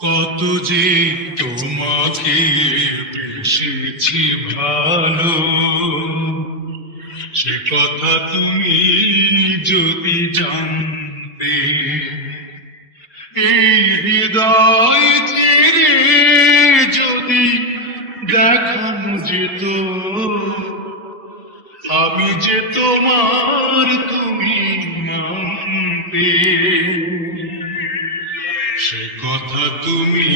কত যে তোমাকে বেসেছি ভালো, সে কথা তুমি যদি জানতে। এই হৃদয় ছেড়ে যদি দেখানো যেত আমি যে তোমার, তুমি মানতে। সে কথা তুমি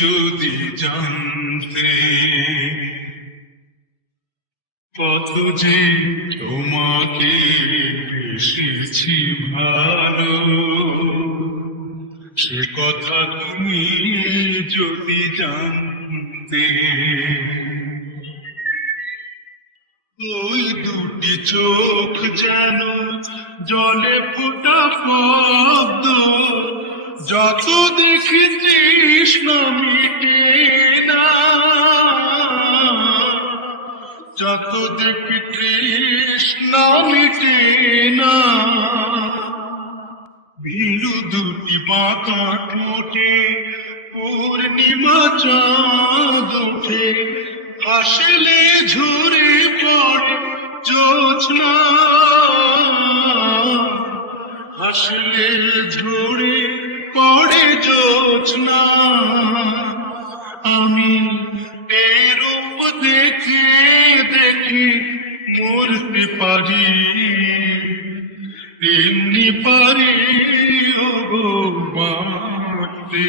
যদি জানতে। কত যে তোমাকে বেসেছি ভালো, সে কথা তুমি যদি জানতে। ওই দুটি চোখ যেন জলে ফোটা পদ্ম, যত দেখি তৃষ্ণা মিটে না, যত দেখি তৃষ্ণা মিটে না। ভিলু দুটি বাঁকা ঠোঁটে পূর্ণিমা চাঁদ ওঠে, হাসলে ঝরে পড়ে জোছনা, হাসলে ঝরে পড়ে জোছনা। আমি এরূপ দেখে দেখে মরতে পারি, এমনি পারি ওগো মারতে।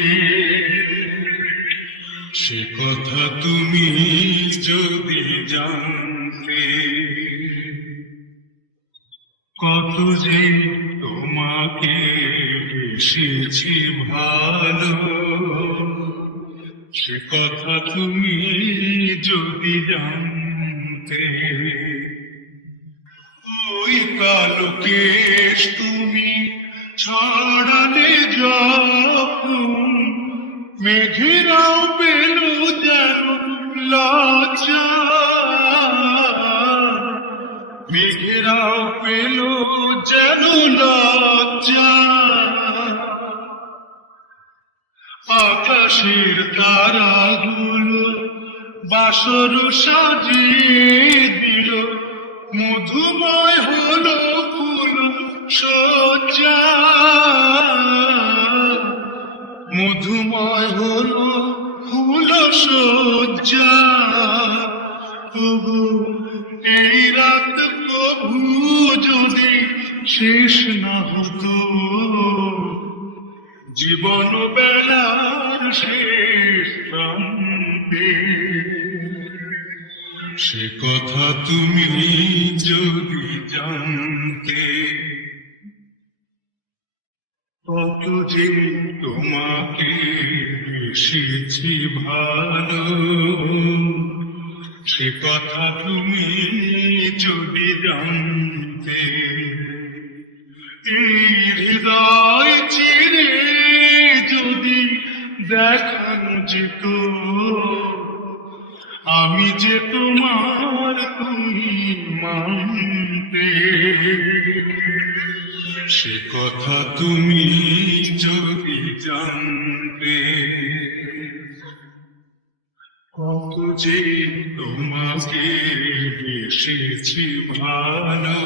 সে কথা তুমি যদি জানতে। কত যে তোমাকে বেসেছি ভালো, সে কথা তুমি যদি জানতে। ওই কালো কেশ তুমি ছড়ালে যখন, মেঘেরাও পেল যেন লজ্জা, মেঘেরাও পেল যেন লজ্জা। আকাশের তারাগুলো বাসর সাজিয়ে দিল, মধুময় হলো ফুল সজ্জা, মধুময় হলো ফুল সজ্জা। তবু এই রাত প্রভু যদি শেষ না হতো, জীবন বেলার শেষ প্রান্তে। সে কথা তুমি যদি জানতে। কত যে তোমাকে বেসেছি ভালো, সে কথা তুমি যদি জানতে। এই হৃদয় ছেড়ে যদি দেখানো যেত আমি যে তোমার, তুমি মানতে। সে কথা তুমি যদি জানতে। কত যে তোমাকে বেসেছি ভালো,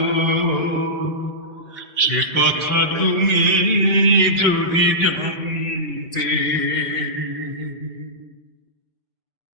সে কথা তুমি যদি জানতে।